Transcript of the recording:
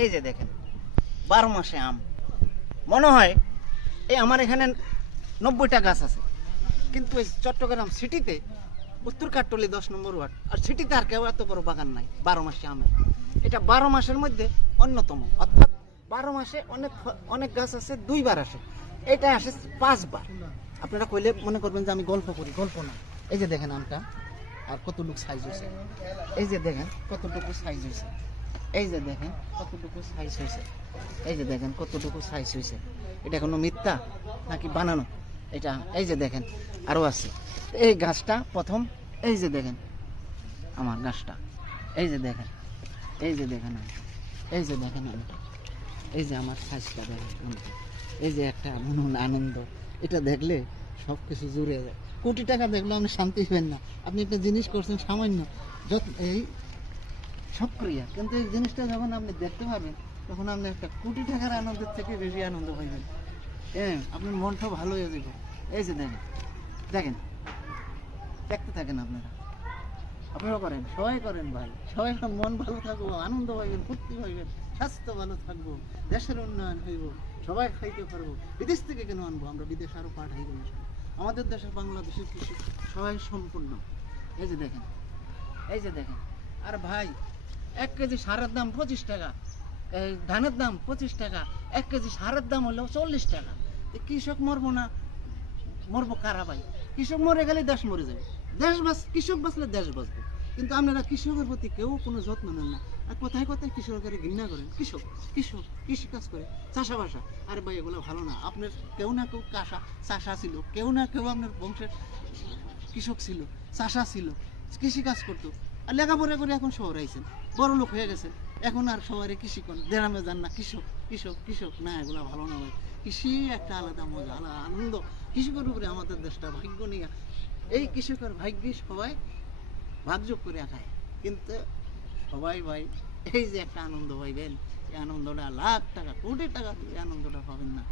এই যে দেখেন 12 মাসে আম। মনে হয় এই আমার এখানে 90টা গাছ আছে, কিন্তু এই চট্টগ্রাম সিটিতে উত্তর কাট্টলি 10 নম্বর ওয়ার্ড আর সিটিতে আর কেউ এত বড় বাগান নাই 12 মাসে আমের। এটা 12 মাসের মধ্যে অন্যতম, অর্থাৎ 12 মাসে অনেক গাছ আছে 2বার আসে, এটা আসে 5বার। আপনারা কইলে মনে করবেন যে আমি গল্প করি, গল্প না। এই যে দেখেন আমটা আর কতটুকু সাইজ হয়েছে, এই যে দেখেন কতটুকু সাইজ হয়েছে, এই যে দেখেন কতটুকু সাইজ হয়েছে, এই যে দেখেন কতটুকু সাইজ হয়েছে। এটা কোনো মিথ্যা নাকি বানানো? এটা এই যে দেখেন আরও আছে। এই গাছটা প্রথম, এই যে দেখেন আমার গাছটা, এই যে দেখেন, এই যে দেখেন, এই যে দেখেন আমটা, এই যে আমার সাইজটা দেখেন আমটা, এই যে একটা মন আনন্দ। এটা দেখলে সব কিছু জুড়ে যায়। কোটি টাকা দেখলে আপনি শান্তি হবেন না। আপনি একটা জিনিস করছেন সামান্য, যত এই সক্রিয়, কিন্তু এই জিনিসটা যখন আপনি দেখতে পারবেন তখন আপনি একটা কোটি টাকার আনন্দের থেকে বেশি আনন্দ পাইবেন। হ্যাঁ, আপনার মনটা ভালো হয়ে যাবে। এই যে দেখেন, দেখেন, দেখতে থাকেন আপনারা, আপনারা করেন, সবাই করেন ভাই, সবাই মন ভালো থাকবো, আনন্দ পাইবেন, ফুর্তি পাইবেন, স্বাস্থ্য ভালো থাকবো, দেশের উন্নয়ন হইব, সবাই খাইতে পারবো। বিদেশ থেকে কেন আনবো আমরা? বিদেশ আরো পাঠাই গেল। আমাদের দেশের বাংলাদেশের কৃষি সবাই সম্পূর্ণ। এই যে দেখেন, এই যে দেখেন। আর ভাই 1 কেজি সারের দাম 25 টাকা, এই ধানের দাম 25 টাকা, 1 কেজি সারের দাম হলো 40 টাকা। কৃষক মরবো না? মরবো কারা ভাই? কৃষক মরে গেলে দেশ মরে যাবে। কৃষক বাঁচলে দেশ বাঁচবে। কিন্তু আপনারা কৃষকের প্রতি কেউ কোনো যত্ন নেন না। আর কোথায় কোথায় কৃষকের ঘৃণা করেন। কৃষক কৃষক কৃষি কাজ করে, চাষাবাসা। আরে ভাই এগুলো ভালো না। আপনার কেউ না কেউ চাষা ছিল, কেউ না কেউ আপনার বংশের কৃষক ছিল, চাষা ছিল, কৃষি কাজ করতো। আর লেখাপড়া করে এখন শহরে আইছেন, বড় লোক হয়ে গেছেন, এখন আর শহরে কৃষি করেন, গ্রামে যান না, কৃষক কৃষক কৃষক। না, এগুলো ভালো না ভাই। কৃষি একটা আলাদা মজা, আলাদা আনন্দ। কৃষকের উপরে আমাদের দেশটা ভাগ্য নিয়ে, এই কৃষকের ভাগ্যে সবাই ভাগযোগ করে খায়। কিন্তু সবাই ভাই এই যে একটা আনন্দ পাইবেন, এই আনন্দটা লাখ টাকা কোটি টাকা দিয়ে আনন্দটা পাবেন না।